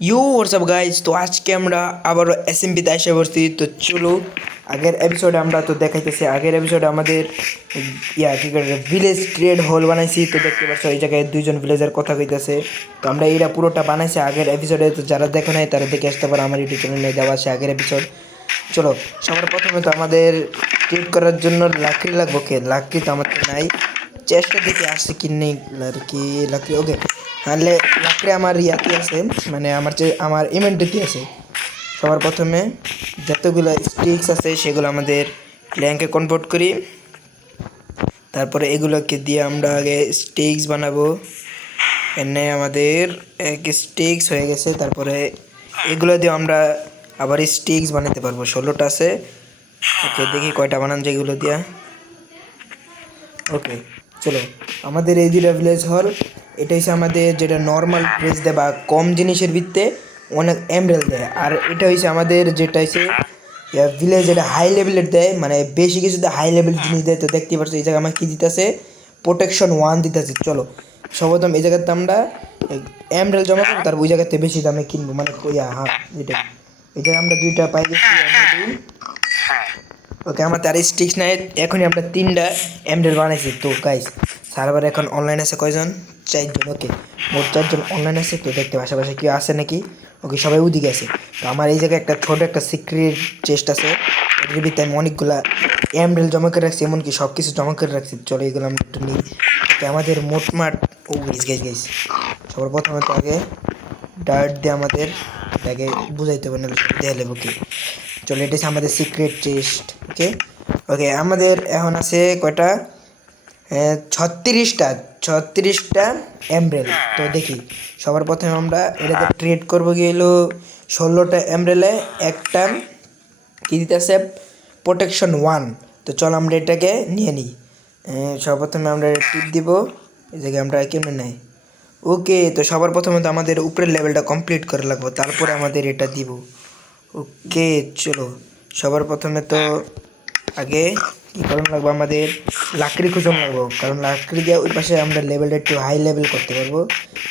WhatsApp guys, তো আজকে আমরা আবারও এসএমপিতে এসে পড়ছি। তো চলো, আগের এপিসোডে আমরা তো দেখাইতেছি, আগের এপিসোডে আমাদের কী করে ভিলেজ ট্রেড হল বানাইছি। তো দেখতে পাচ্ছ এই জায়গায় দুইজন ভিলেজের কথা কইতেছে। তো আমরা এইটা পুরোটা বানাইছি আগের এপিসোডে। তো যারা দেখো নাই তারা দেখে আসতে পারে, আমার ইউটিউব চ্যানেলে দেওয়া আছে আগের এপিসোড। চলো, সবার প্রথমে তো আমাদের ট্রেড করার জন্য লাকড়ি লাগবো। লাকড়ি তো আমাদের নাই, চেষ্টা দেখে আসছে কি নেই লাকড়ি। ওকে, তাহলে লাকড়ি আমার ইয়াতে আছে, মানে আমার ইনভেন্টরিতে আছে। সবার প্রথমে যতগুলো স্টিক্স আছে সেগুলো আমাদের প্ল্যাঙ্কে কনভার্ট করি। তারপরে এগুলোকে দিয়ে আমরা আগে স্টিক্স বানাবো। এনে আমাদের এক স্টিক্স হয়ে গেছে। তারপরে এগুলো দিয়ে আমরা আবার স্টিক্স বানাতে পারবো। 16টা আছে। ওকে, দেখি কয়টা বানান যেগুলো দিয়া। ওকে, চলো, আমাদের এই যেটা ভিলেজ হল, এটা হচ্ছে আমাদের যেটা নর্মাল প্রাইস দেয় বা কম জিনিসের ভিত্তে অনেক এমরেল দেয়। আর এটা হচ্ছে আমাদের যেটা হচ্ছে ভিলেজ, যেটা হাই লেভেলের দেয়, মানে বেশি কিছু দেয়, হাই লেভেল জিনিস দেয়। তো দেখতে পাচ্ছ এই জায়গায় আমার কী দিতেছে, প্রোটেকশন 1 দিতেছে। চলো, সর্বপ্রথম এই জায়গাতে আমরা এমরেল জমা করবো, তারপর ওই জায়গাতে বেশি দামে কিনবো, মানে হ্যাঁ এটা এই জায়গায় আমরা 2টা পাই গেছি। ওকে, আমার তার স্টিক্স নাই, এখনই আমরা 3টা এমডেল বানাইছি। তো গাইস, সার্ভার এখন অনলাইন আছে কয়জন? 4জন। ওকে, মোট 4জন অনলাইন আছে। তো দেখতে পাশাপাশি কেউ আছে নাকি? ওকে, সবাই ওদিকে আছে। তো আমার এই জায়গায় একটা ছোটো একটা সিক্রেট চেস্ট আছে, এটার ভিতরে আমি অনেকগুলা এমডেল জমা করে রাখছি, এমনকি সব কিছু জমা করে রাখছি। চলো, এগুলো আমরা একটু নিই। ওকে, আমাদের মোটমাট গাইস সবার প্রথমে তো আগে ডার্ট দিয়ে আমাদের এটাকে বুঝাইতে হবে, না দেয়া লেবো কি। চলো, এটা হচ্ছে আমাদের সিক্রেট চেস্ট। ওকে ওকে, আমাদের এখন আছে কয়টা? 36টা এমব্রেল। তো দেখি, সবার প্রথমে আমরা এটাতে ট্রেড করবো গিয়ে হলো 16টা এমব্রেলে একটা কী দিতেছে, প্রোটেকশন 1। তো চলো আমরা এটাকে নিয়ে নিই। সর্বপ্রথমে আমরা টিপ দিব, এই জায়গায় আমরা কেমনে নেই। ওকে, তো সবার প্রথমে তো আমাদের উপরের লেভেলটা কমপ্লিট করা লাগবে, তারপরে আমাদের এটা দিব। ওকে, চলো, সবার প্রথমে তো আগে কী করানো লাগবে, আমাদের লাকড়ি খুঁজন লাগবো, কারণ লাকড়ি দিয়ে ওই পাশে আমরা লেভেলটা একটু হাই লেভেল করতে পারবো।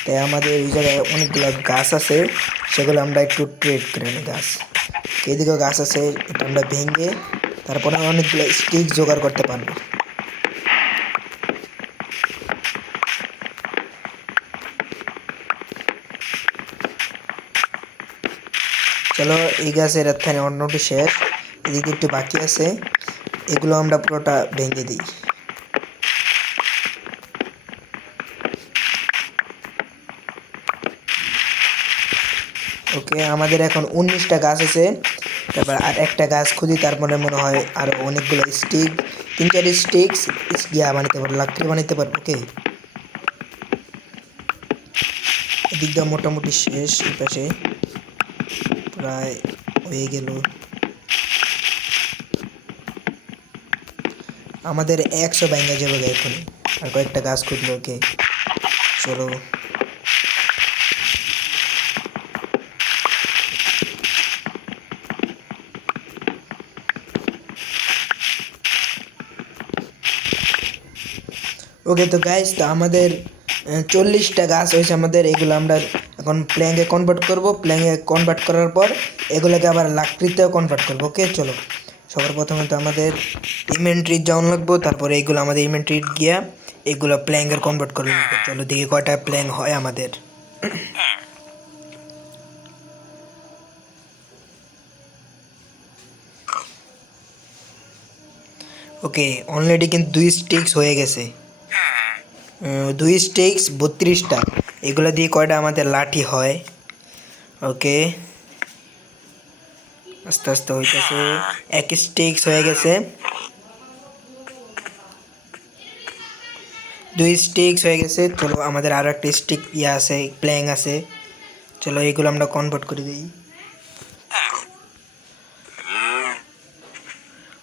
তাই আমাদের ওই জায়গায় অনেকগুলো গাছ আছে, সেগুলো আমরা একটু ট্রেড করে নিই। গাছ এইদিকেও গাছ আছে, এটা আমরা ভেঙে তারপরে অনেকগুলো স্টিক জোগাড় করতে পারবো। চলো, এই গাছের এখানে অন্যটি শেষ, এদিকে একটু বাকি আছে, এগুলো আমরা পুরোটা ভেঙে দিই। ওকে, আমাদের এখন 19টা গাছ আছে। তারপর আর একটা গাছ খুঁজি, তারপরে মনে হয় আরও অনেকগুলো স্টিক, 3-4 স্টিক্স বানাতে পারবো, লাকড়ি বানাতে পারবো। ওকে, এদিক দিয়ে মোটামুটি শেষ, এই পাশে প্রায় হয়ে গেল। আমাদের 100 ব্যাঙ্গা যাবে এখন, আর কয়েকটা গাছ খুঁজলো। ওকে, চলো, ওকে। তো গাইস, তো আমাদের 40টা গাছ হয়েছে আমাদের, এগুলো আমরা এখন প্ল্যাঙ্কে কনভার্ট করব। প্ল্যাঙ্কে কনভার্ট করার পর এগুলোকে আবার লাকড়িতেও কনভার্ট করবো। ওকে, চলো, সবার প্রথমে তো আমাদের ইনভেন্টরি যাওয়ান লাগবো, তারপরে এগুলো আমাদের ইনভেন্টরি গিয়া এগুলো প্ল্যাঙ্কের কনভার্ট করে লাগবে। চলো, দেখি কয়টা প্ল্যাঙ্ক হয় আমাদের। ওকে, অলরেডি কিন্তু 2 স্টিক্স হয়ে গেছে। 2 স্টিক্স 32টা, এগুলো দিয়ে কয়টা আমাদের লাঠি হয়। ওকে, আস্তে আস্তে হইতেছে, 1 স্টিক্স হয়ে গেছে, 2 স্টিক্স হয়ে গেছে। চলো, আমাদের আরও একটা স্টিক আছে, প্ল্যাঙ্ক আছে। চলো, এইগুলো আমরা কনভার্ট করে দিই।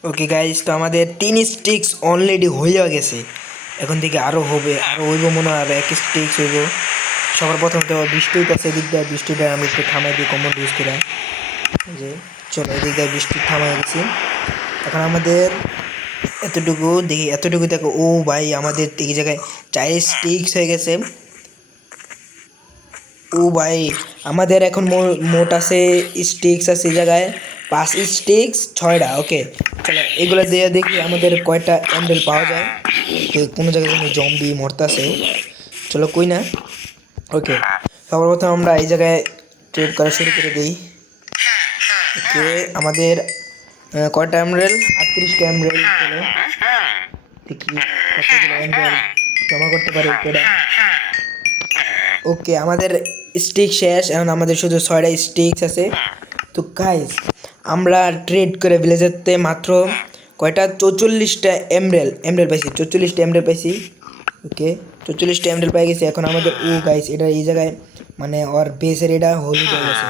ওকে গাইস, তো আমাদের 3 স্টিক্স অলরেডি হয়ে গেছে, এখন থেকে আরও হবে, আরও হইব মনে হয়, আরও 1 স্টিক্স হইব। সবার প্রথম তো বৃষ্টি হইতেছে, এদিক দিয়ে বৃষ্টিটা আমি একটু থামাই দিই কমন ইউজ করে। যে চলো, এদিক দিয়ে বৃষ্টি থামাই গেছি। এখন আমাদের এতটুকু দেখি, এতটুকু দেখো। ও ভাই, আমাদের এই জায়গায় 4 স্টিক্স হয়ে গেছে। ও ভাই, আমাদের এখন মোট আছে স্টিক্স আছে এই জায়গায় 5 স্টিক্স 6টা। ওকে চলো এগুলো দিয়ে দেখি আমাদের কয়টা এমরেল পাওয়া যায়। ওকে কোনো জায়গায় যেন জম্বি মরতাছে, চলো কই না। ওকে সর্বপ্রথম আমরা এই জায়গায় ট্রেড করা শুরু করে দিই। ওকে আমাদের কয়টা এমরেল? 38টা এমরেল। চলো দেখি কতগুলো এমরেল জমা করতে পারি ওটা। ওকে আমাদের স্টিক শেষ, এখন আমাদের শুধু 6টা স্টিক্স আছে। তো গাইস আমরা ট্রেড করে ভিলেজারতে মাত্র কয়টা 44টা এমরেল পাইছি, 44টা এমরেল পাইছি। ওকে 44টা এমরেল পাই গেছি। এখন আমাদের ও গাইস এটা এই জায়গায় মানে ওর বেসের এটা হলুদ হয়ে গেছে,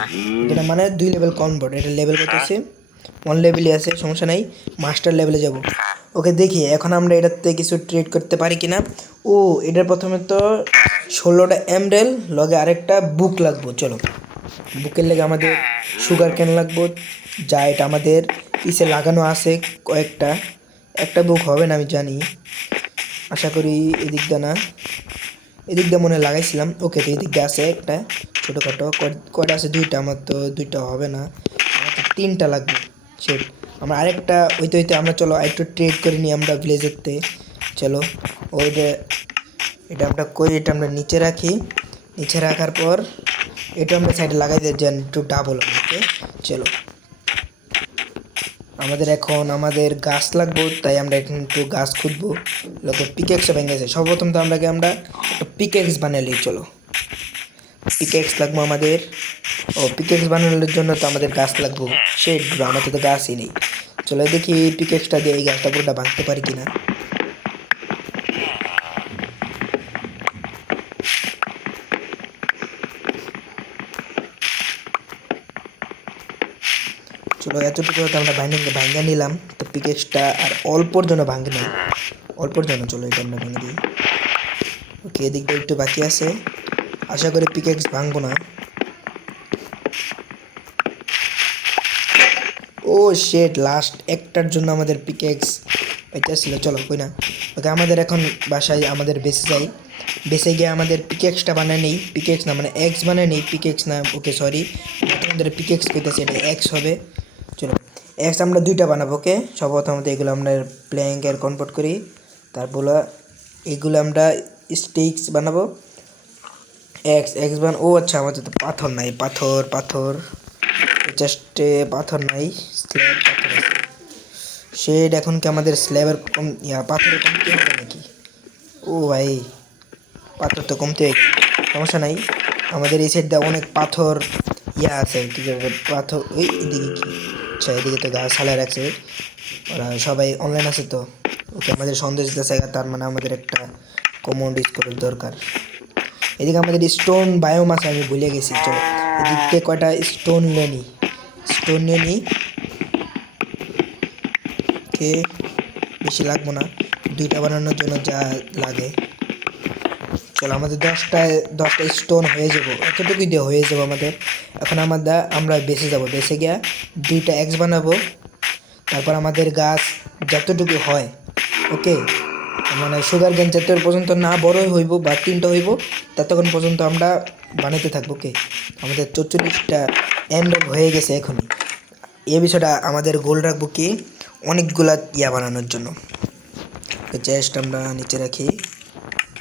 এটা মানে 2 লেভেল কনভার্ট। এটা লেভেল কত আছে? 1 লেভেলই আছে, সমস্যা নাই, মাস্টার লেভেলে যাব। ওকে দেখি এখন আমরা এটাতে কিছু ট্রেড করতে পারি কিনা। ও এটার প্রথমে তো 16টা এমরেল লগে আরেকটা বুক লাগবো। চলো বুকের লেগে আমাদের সুগার ক্যান লাগবো, যা এটা আমাদের পিছে লাগানো আছে কয়েকটা। একটা বুক হবে না আমি জানি, আশা করি এদিক দিয়ে না, এদিক দিয়ে মনে লাগাইছিলাম। ওকে তো এদিক দিয়ে আছে একটা ছোটোখাটো, কয়টা আছে? 2টা। আমার তো 2টা হবে না, আমার তো 3টা লাগবে। সেট আমরা আরেকটা হইতে হইতে আমরা চলো একটু ট্রেড করে নিই আমরা ভিলেজেরতে। চলো ওইটা এটা আমরা কই, এটা আমরা নিচে রাখি, নিচে রাখার পর এটা আমরা সাইডে লাগাই দিয়ে যান একটু ডাবল। ওকে চলো আমাদের এখন আমাদের গাছ লাগবো, তাই আমরা এখন একটু গাছ খুঁজবো। লোকে পিকেক্সে ভেঙে গেছে, সর্বপ্রথম তো আমরা একটা পিকেক্স বানালি। চলো পিকেক্স লাগবো আমাদের। ও পিকেক্স বানানোর জন্য তো আমাদের গাছ লাগবো, সেই আমাদের তো গাছই নেই। চলো দেখি পিকেক্সটা দিয়ে এই গাছটা পুরোটা ভাঙতে পারি কিনা। চলো এতটুকু তো আমরা ভাঙ্গা নিলাম। তো পিকেক্সটা আর অল্পর জন্য ভাঙে নাই, অল্পর জন্য। চলো এটা আমরা ভেঙে দিই। ওকে এদিকটা একটু বাকি আছে, আশা করি পিকেক্স ভাঙবো না। ও শেট লাস্ট একটার জন্য আমাদের পিকেক্স এটা ছিল। চলো কই না। ওকে আমাদের এখন বাসায় আমাদের বেসে যাই, বেসে গিয়ে আমাদের পিকেক্সটা বানায় নেই। পিকেক্স না মানে এক্স বানায় নেই, পিকেক্স না। ওকে সরি আমাদের পিকেক্স কইতেছে, এটা এক্স হবে। চলো এক্স আমরা 2টা বানাবো। ওকে সর্বপ্রথম এগুলো আমরা প্ল্যাঙ্কের কনভার্ট করি, তারপর এগুলো আমরা স্টিক্স বানাবো। এক্স এক্স বান ও আচ্ছা আমাদের তো পাথর নাই, পাথর চেস্টে পাথর নাই, স্ল্যাব পাথর আছে। শেড এখন কি আমাদের স্ল্যাবের কম পাথরের কমতে হবে নাকি? ও ভাই পাথর তো কমতে হবে, সমস্যা নাই। আমাদের এই সাইডটা অনেক পাথর আছে, কি করে পাথর ওই এদিকে কি, আচ্ছা এদিকে তো গাছ হালা রাখছে, ওরা সবাই অনলাইন আছে তো। ওকে আমাদের সন্দেশ দিতেছে, তার মানে আমাদের একটা কমন ডিসকভারির দরকার। এদিকে আমাদের স্টোন বায়োম আছে, আমি ভুলে গেছি। চলো এদিক থেকে কয়টা স্টোন নিয়ে নিই। কে বেশি লাগবো না, 2টা বানানোর জন্য যা লাগে। চলো আমাদের 10টা স্টোন হয়ে যাবো, এতটুকুই দিয়ে হয়ে যাবো আমাদের। এখন আমরা বেসে গিয়া 2টা এক্স বানাবো। তারপর আমাদের গাছ যতটুকু হয়, ওকে মানে সুগার ক্যান যত পর্যন্ত না বড় হইব বা 3টা হইব ততক্ষণ পর্যন্ত আমরা বানাতে থাকবো। ওকে আমাদের 44টা এমরেল হয়ে গেছে। এখনই এই বিষয়টা আমাদের গোল রাখবো কি অনেকগুলা বানানোর জন্য। তো চেস্ট আমরা নিচে রাখি।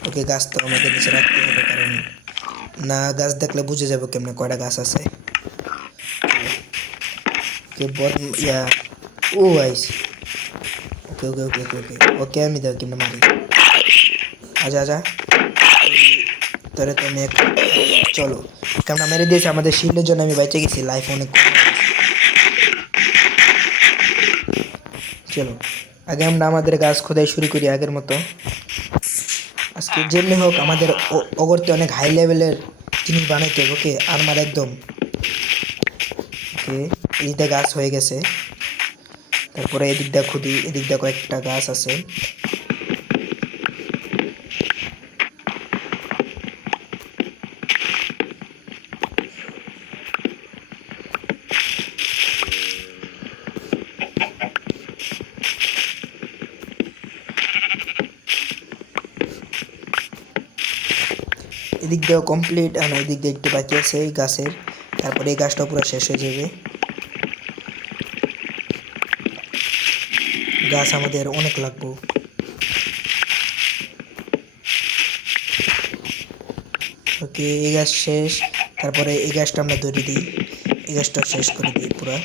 ওকে গাছ তো আমাদের নিচে রাখতে হবে, কারণ না গাছ দেখলে বুঝে যাবো কেমনে কয়টা গাছ আছে। ও আইস ওকে ওকে ওকে ওকে ওকে ওকে আমি দেখ কেমনে মারি। আজা তোরে তো নেক। চলো কেমন মেরে দিয়েছে, আমাদের শিল্ডের জন্য আমি বেঁচে গেছি, লাইফ অনেক। চলো আগে আমরা আমাদের গাছ খোদাই শুরু করি আগের মতো। আজকে যেমনি হোক আমাদের অগরতে অনেক হাই লেভেলের জিনিস বানাইতে হবে। ওকে আর্মার একদম। ওকে এদিকটা গাছ হয়ে গেছে, তারপরে এদিকটা খুদি, এদিকটা কয়েকটা গাছ আছে। এদিক দিয়েও কমপ্লিট, আর এদিক দিয়ে একটু বাকি আছে এই গাছের, তারপরে এই গাছটা পুরো শেষ হয়ে যাবে। গাছ আমাদের অনেক লাগবে। ওকে, এই গাছ শেষ, তারপরে এই গাছটা আমরা ধরে দিই, এই গাছটা শেষ করে দিই পুরো।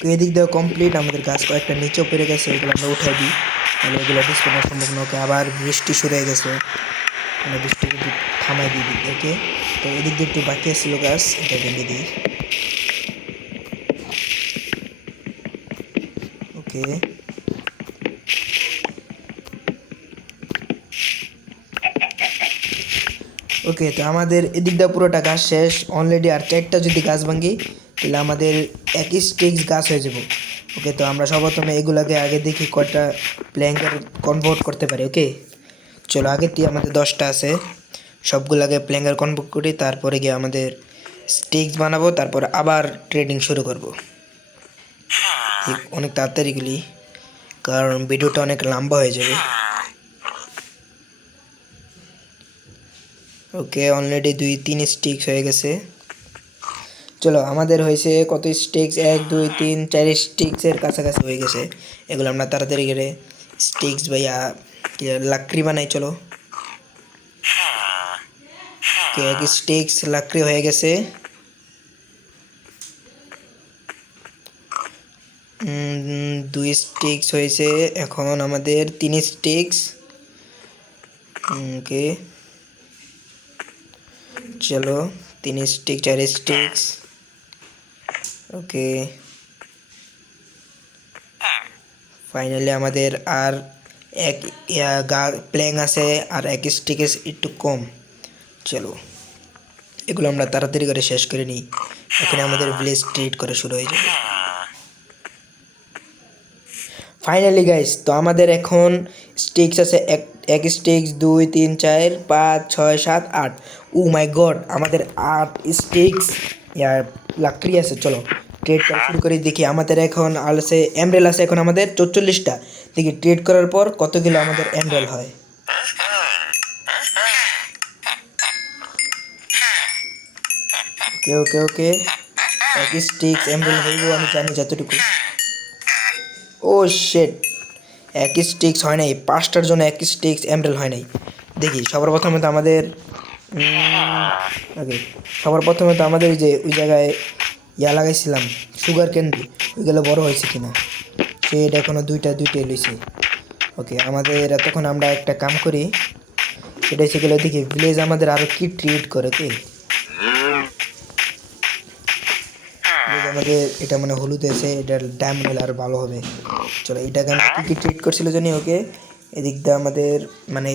তো এদিক দিয়ে কমপ্লিট, আমাদের গাছ কয়েকটা নিচেও পেরে গেছে, ওইগুলো আমরা উঠাই দিই, তাহলে ওইগুলো ডিসপ্লের সম্ভাবনা। ওকে, আবার বৃষ্টি শুরু হয়ে গেছে, আমরা বৃষ্টিকে একটু থামাই দিই দিক থেকে। তো এদিক দিয়ে একটু বাকি আসছিল গাছ, এটা বেঁধে দিই। ওকে, ওকে, তো আমাদের এদিক দিয়ে পুরোটা গাছ শেষ অলরেডি। আর 4টা যদি গাছ ভাঙি তাহলে আমাদের 1 স্টিক্স গাছ হয়ে যাব। ওকে, তো আমরা সর্বপ্রথমে এগুলাকে আগে দেখি কয়টা প্ল্যাঙ্কের কনভার্ট করতে পারি। ওকে, চলো, আগের দিয়ে আমাদের 10টা আছে, সবগুলাকে প্ল্যাঙ্কের কনভার্ট করি, তারপরে গিয়ে আমাদের স্টিক্স বানাবো, তারপর আবার ট্রেডিং শুরু করব। অনেক তাড়াতাড়ি গুলি, কারণ ভিডিওটা অনেক লম্বা হয়ে যাবে। ওকে, অলরেডি 2-3 স্টিক্স হয়ে গেছে। চলো, আমাদের হয়েছে কত স্টিক্স, 1 2 3 4 স্টিক্সের কাছাকাছি হয়ে গেছে। এগুলো আমরা তাড়াতাড়ি করে স্টিক্স ভাইয়া লাকড়ি বানাই। চলো, ওকে, 1 স্টিক্স লাকড়ি হয়ে গেছে। 2 স্টিক্স হয়েছে, এখন আমাদের 3 স্টিক্স। ওকে, চলো, 3 স্টিক 4 স্টিক্স। ওকে, ফাইনালি আমাদের আর এক প্ল্যাং আছে, আর 1 স্টিক একটু কম। চলো, এগুলো আমরা তাড়াতাড়ি করে শেষ করে নিই, এখানে আমাদের ভিলেজ ট্রেড করা শুরু হয়ে যাবে। ফাইনালি গাইস, তো আমাদের এখন স্টিক্স আছে 1 স্টিক্স 2 3 4 5 6 7 8। ও মাই গড, আমাদের 8 স্টিক্স লাকড়ি আছে। চলো, ট্রেড করা শুরু করি। দেখি আমাদের এখন আছে এমরেল আছে এখন আমাদের 44টা। দেখি ট্রেড করার পর কতগুলো আমাদের এমরেল হয়। ওকে ওকে ওকে, 1 স্টিক্স এমরেল হইব আমি জানি যতটুকু। ও শেট, 1 স্টিক্স হয় নাই, 5টার জন্য 1 স্টিক্স এমরেল হয় নাই। দেখি সবার প্রথমে তো আমাদের ওকে, সবার প্রথমে তো আমাদের ওই জায়গায় লাগাইছিলাম সুগার ক্যান্ডি, ওইগুলো বড় হয়েছে কিনা, সেটা এখনও দুইটাই লইছে। ওকে, আমাদের এতক্ষণ আমরা একটা কাম করি, সেটা সেগুলো দেখি ভিলেজ আমাদের আরও কি ট্রিট করে। ওকে, আমাদের এটা মানে হলুদ এসে এটা ডায়মন্ড হলে আরও ভালো হবে। চলো, এটাকে আমরা কী ট্রিট করছিল জানি। ওকে, এদিক দিয়ে আমাদের মানে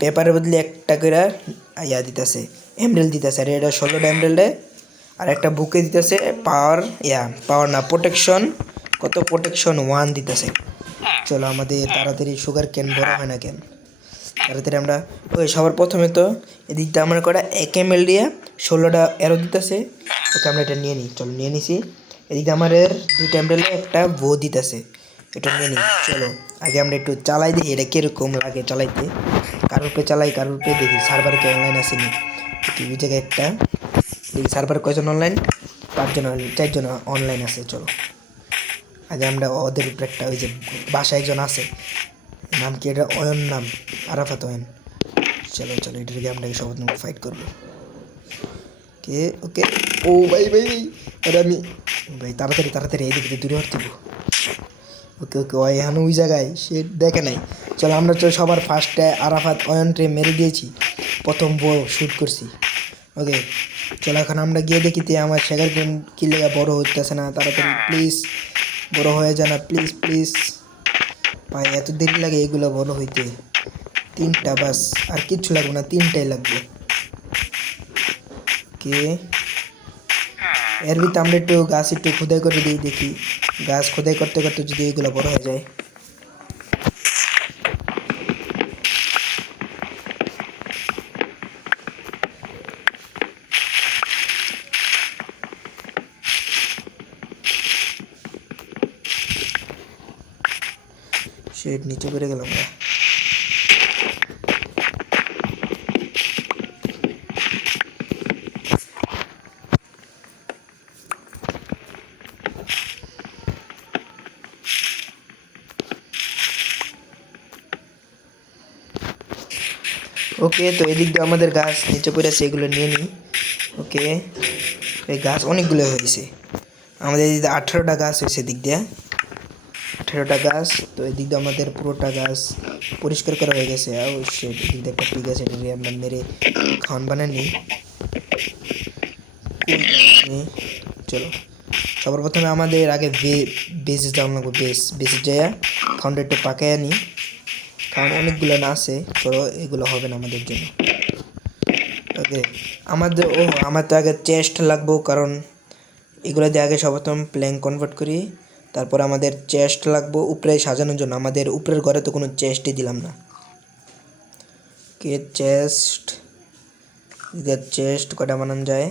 পেপারের বদলে একটা করে দিতেছে এমরেল দিতেছে, আর এটা 16টা এমরেলে, আর একটা বুকে দিতেছে পাওয়ার পাওয়ার না প্রোটেকশন, কত প্রোটেকশন 1 দিতেছে। চলো, আমাদের তাড়াতাড়ি সুগার ক্যান বড় হয় না কেন, তাড়াতাড়ি আমরা ওই সবার প্রথমে তো এদিক দিয়ে আমরা কটা 1 ml দিয়ে 16টা এরো দিতেছে। ওকে, আমরা এটা নিয়ে নিই। চলো, নিয়ে নিছি। এদিকে আমাদের 2টা এমরেলে একটা বো দিতেছে, এটা নিয়ে নিই। চলো, আগে আমরা একটু চালাই দিই এটা কীরকম লাগে চালাইতে। কারোর পে চালাই, কারোর পে দেখি সার্ভার কে অনলাইন আসেনি। ওই জায়গায় একটা দেখি সার্ভার কয়জন অনলাইন, 5 জন 4 জন অনলাইন আছে। চলো, আগে আমরা ওদের উপরে একটা ওই যে বাসায় একজন আছে, নাম কি এটা, অয়ন নাম, আরাফাত অয়ন। চলো চলো, এটার গিয়ে আমরা সব ফাইট করবো। কে ওকে, ও ভাই ভাই ভাই, আরে আমি ভাই তাড়াতাড়ি তাড়াতাড়ি এইদিকে দূরে হতে। ওকে ওকে, ওই এখন ওই জায়গায় সে দেখে নাই। চলো, আমরা তো সবার ফার্স্টে আরাফাত অয়নকে মেরে দিয়েছি, প্রথম বউ শ্যুট করছি। ওকে, চলো, এখন আমরা গিয়ে দেখিতে আমার শেখার গেম কি লেগা বড় হইতেছে না। তাড়াতাড়ি প্লিজ বড় হয়ে যায় না, প্লিজ প্লিজ ভাই, এত দেরি লাগে এগুলো বড় হইতে। 3টা বাস, আর কিচ্ছু লাগবে না, 3টাই লাগবে। কে এর ভিতরে আমরা একটু গাছ একটু খোদাই করে দিই, দেখি গাছ খোদাই করতে করতে যদি এগুলো বড় হয়ে যায়। শেট নিচে পড়ে গেলাম আমরা। ওকে, তো এদিক দিয়ে আমাদের গাছ নিচে পড়ে আছে, এগুলো নিয়ে নিই। ওকে, এই গাছ অনেকগুলো হয়েছে আমাদের, এদিক দিয়ে 18টা গাছ হয়েছে এদিক দিয়ে, 18টা গাছ। তো এদিক দিয়ে আমাদের পুরোটা গাছ পরিষ্কার করা হয়ে গেছে। আর এদিক দিয়ে একটা পিক আছে, এটা আমরা মেরে খাওয়ান বানিয়ে নিই। চলো, সবার প্রথমে আমাদের আগে বেসে যাওয়া লাগবে। বেসে যাইয়া খাওয়ানটা একটু পাকাইয়া নিই, কারণ অনেকগুলো না আছে। চলো, এগুলো হবে না আমাদের জন্য। ওকে, আমার তো আগে চেস্ট লাগবো, কারণ এগুলো দিয়ে আগে সর্বপ্রথম প্ল্যাঙ্ক কনভার্ট করি, তারপর আমাদের চেস্ট লাগবো উপরে সাজানোর জন্য। আমাদের উপরের ঘরে তো কোনো চেস্টই দিলাম না। কে চেস্ট কটা বানানো যায়?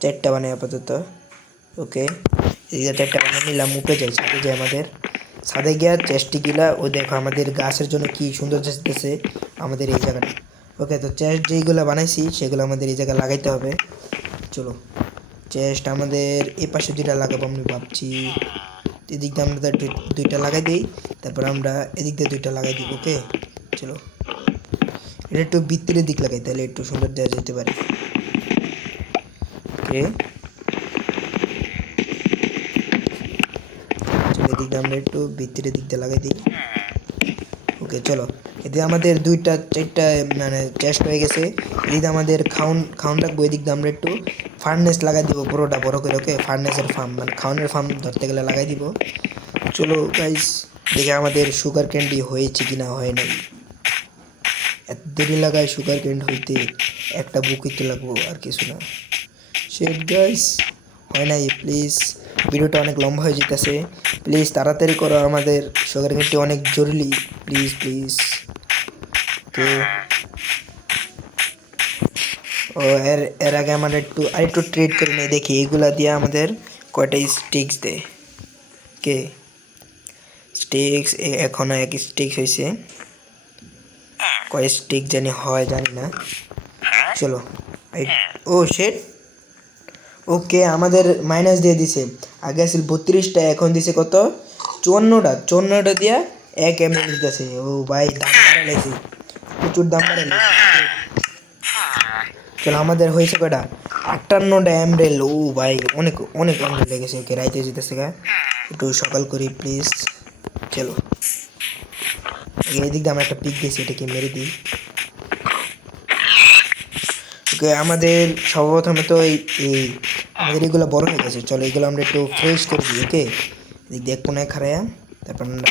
4টা বানাই আপাতত। ওকে, এই যে 4টা বানিয়ে নিলাম। উপরে যাই, ছাদে যাই, আমাদের ছাদে গিয়া চেস্টটি গিলা। ও দেখো আমাদের গাছের জন্য কি সুন্দর চেষ্টেছে আমাদের এই জায়গাটা। ওকে, তো চেস্ট যেইগুলো বানাইছি সেগুলো আমাদের এই জায়গায় লাগাইতে হবে। চলো, চেস্ট আমাদের এই পাশে 2টা লাগাবো আমি ভাবছি। এদিক দিয়ে আমরা 2টা লাগাই দিই, তারপর আমরা এদিক দিয়ে 2টা লাগাই দিই। ওকে, চলো, এটা একটু ভিতরের দিক লাগাই, তাহলে একটু সুন্দর দেওয়া যেতে পারে। ওকে, চলো, এদিক দিয়ে আমরা একটু ভিতরের দিক দিয়ে লাগাই দিই। ওকে, চলো, এদিকে আমাদের 2টা 4টা মানে চেস্ট হয়ে গেছে। এদিকে আমাদের খাউন রাখবো। এদিক দিয়ে আমরা একটু ফার্নেস লাগাই দিব, পুরোটা বড় করে। ওকে, ফার্নেসের ফার্ম মানে খাউনের ফার্ম ধরতে গেলে লাগাই দিব। চলো গাইস, দেখে আমাদের সুগার ক্যান্ডি হয়েছে কি না হয় নাই। এত দেরি লাগায় সুগার ক্যান্ডি হইতে, একটা বুকিতে লাগবো আর কিছু না। শেট গাইস, হয় নাই। প্লিজ, ভিডিওটা অনেক লম্বা হয়ে যেতেছে, প্লিজ তাড়াতাড়ি করো, আমাদের সুগার ক্যান্ডি অনেক জরুরি। Please please. ওকে, ও এর আগে আমরা আরেকটু ট্রেড করে নিয়ে দেখি এগুলা দিয়ে আমাদের কয়টা স্টিক্স দেয়। কে স্টিক্স এখনো 1 স্টিক্স হয়েছে, কয় স্টিক জানি হয় জানি না। চলো, ও শেট। ওকে, আমাদের মাইনাস দিয়ে দিছে। আগে আসলে 32টা, এখন দিছে কত? 54টা দিয়া 1 এমএল দিতেছে। ও ভাই, দাম বাড়াইছে, প্রচুর দাম বাড়াইছে। চলো, আমাদের হয়েছে কয়টা? 58টা এমরেল। ও ভাই, অনেক অনেক এমরেল লেগেছে। ওকে, রাইতে যেতেছে গা, একটু সকাল করি প্লিজ। চলো, এদিক দিয়ে আমরা একটা পিক দিয়েছি, এটাকে মেরে দিই। ওকে, আমাদের সর্বপ্রথমে তো আমাদের এগুলো বড় হয়ে গেছে। চলো, এগুলো আমরা একটু ফ্রেশ করে দিই। ওকে, এদিক দিয়ে কোনায় খারায়া, তারপর আমরা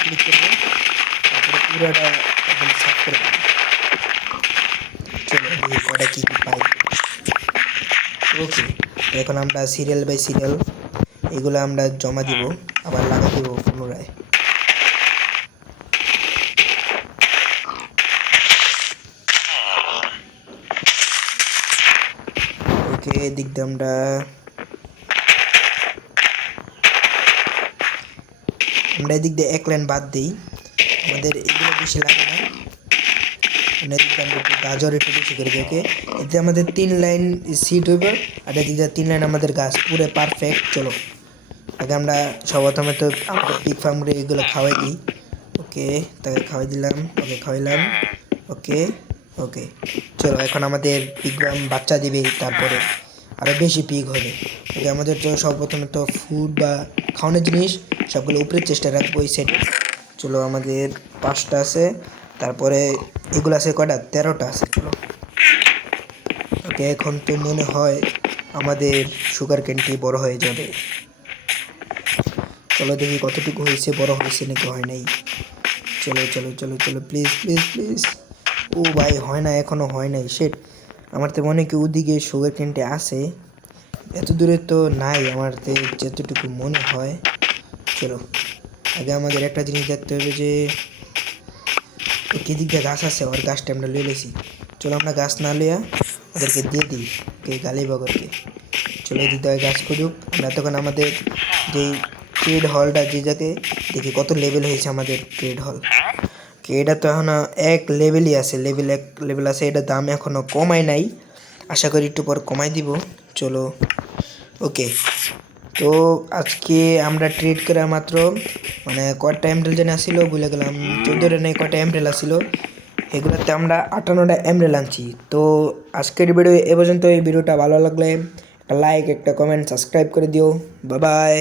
ক্লিক করবো, তারপরে পুরোটা একদম সাফ করে দিই। চলো, এই কটা কি পাই। ওকে, এখন আমরা সিরিয়াল বাই সিরিয়াল এগুলো আমরা জমা দিব, আবার লাগা দিব পুনরায়। ওকে, এদিক দিয়ে আমরা এদিক দিয়ে 1 লাইন বাদ দিই, আমাদের এগুলো বেশি লাগে না। এদিক দিয়ে আমরা একটু গাজর একটু বেশি করে দিই। ওকে, এতে আমাদের 3 লাইন সিট হইব, আর এদিক দিয়ে 3 লাইন আমাদের গাছ পুরো পারফেক্ট। চলো, আগে আমরা সর্বপ্রথমে তো আমাদের পিক ফার্মরে এগুলো খাওয়াই দিই। ওকে, তাকে খাওয়াই দিলাম। ওকে, খাওয়াইলাম। ওকে ওকে, চলো, এখন আমাদের পিক বাচ্চা দিবে, তারপরে আরও বেশি পিক হবে। ওকে, আমাদের তো সর্বপ্রথমে তো ফুড বা খাওয়ানোর জিনিস সবগুলো উপরের চেষ্টা রাখবো এই সেট। চলো, আমাদের 5টা আছে, তারপরে এগুলো আছে কয়টা? 13টা আছে। চলো, ওকে, এখন তো মনে হয় আমাদের সুগার ক্যানটি বড় হয়ে যাবে। চলো দেখি কতটুকু হয়েছে, বড় হয়েছে নাকি হয় নাই। চলো চলো চলো চলো, প্লিজ প্লিজ প্লিজ। ও ভাই, হয় না, এখনও হয় নাই। শেট, আমার তো মনে কি ওদিকে সুগার ক্যানটি আছে, এত দূরে তো নাই আমার যতটুকু মনে হয়। চলো, আগে আমাদের একটা জিনিস দেখতে হবে যে দিক দিয়ে গাছ আছে, ওর গাছটা আমরা লয়ে লেছি। চলো, আমরা গাছ না লইয়া ওদেরকে দিয়ে দিই, কে গালি বগরকে। চলো, এদিক দিয়ে গাছ খুঁজুক, আমরা তখন আমাদের যেই ট্রেড হলটা যে যাকে দেখি কত লেভেল হয়েছে আমাদের ট্রেড হল। এটা তো এখনো এক লেভেলই আছে, লেভেল এক লেভেল আছে, এটা দাম এখনো কমাই নাই, আশা করি একটু পর কমাই দিব। চলো ওকে, তো আজকে আমরা ট্রেড করে মাত্র মানে কয়টা এমরেল যেন আসছিল ভুলে গেলাম, 14টা নেই কয়টা এমরেল আসছিল, এগুলোতে আমরা 58টা এমরেল আনছি। তো আজকের ভিডিও এ পর্যন্ত। এই ভিডিওটা ভালো লাগলে একটা লাইক, একটা কমেন্ট, সাবস্ক্রাইব করে দিও। Bye bye.